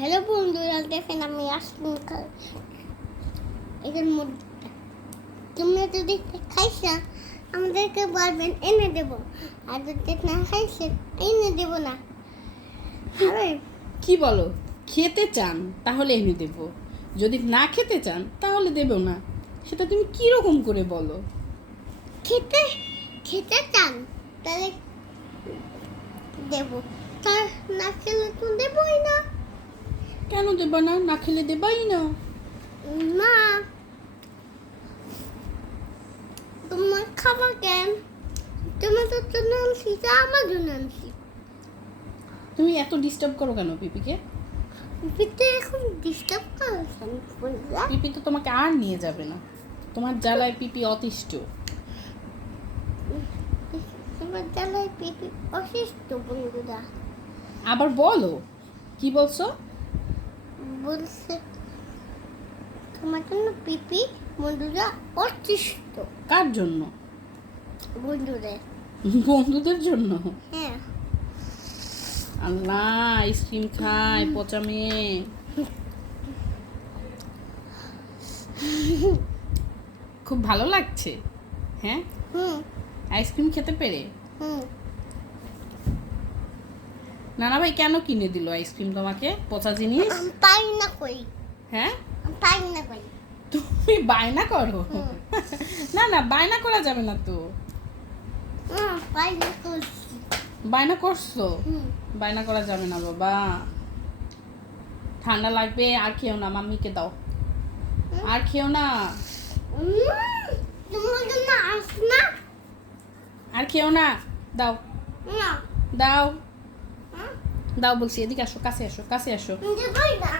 Hello বন্ধুরা, দেখেন আমি আইসক্রিম খাই এটার মধ্যে। তোমরা যদি খাইছা আমাদেরকে বলবেন, এনে দেবো। আর যদি না খাইছেন এনে দেবো না। আরে কি বলো? খেতে চান তাহলে এনে দেব, যদি না খেতে চান তাহলে দেব না। সেটা তুমি কি রকম করে বলো? খেতে খেতে চান তাহলে দেবো, তা না খেলে তো দেবোই না। কেন দেবা না? না খেলে দেবাই না। না, তোমার খাবার কেন? তোমার তো জন্য আনছি, তা আমার জন্য আনছি। তুমি এত ডিস্টার্ব করো কেন পিপিকে? পিতে এখন ডিস্টার্ব করছেন বন্ধুরা। পিপি তো তোমাকে আর নিয়ে যাবে না, তোমার জ্বালায় পিপি অতিষ্ঠ। তোমার জ্বালায় পিপি অসুস্থ বন্ধুরা। আবার বলো, কি বলছো? বলছে তোমার জন্য পিপি বন্ধুরা অসুস্থ। কার জন্য? বন্ধুদের। বন্ধুদের জন্য? হ্যাঁ। আল্লাহ, আইসক্রিম খায় পচা মেয়ে। খুব ভালো লাগছে, হ্যাঁ, হুম আইসক্রিম খেতে পেরে। হুম নানা ভাই কেন কিনে দিল আইসক্রিম তোমাকে, পচা জিনিস? আমি পাই না কই। হ্যাঁ, আমি পাই না কই। তুমি বায়না করো? হুম। না না, বায়না করা যাবে না তো। পাই না করছি। বায়না করছো? হুম। বায়না করা যাবে না বাবা, ঠান্ডা লাগবে। আর খেও না, মাম্মিকে দাও। আর খেও না, তোমার জন্য আসি না। আর খেও না, দাও না, দাও হুম, দাও বলছি। এদিকে আসো, কাছে আসো, কাছে আসো। দেবই না।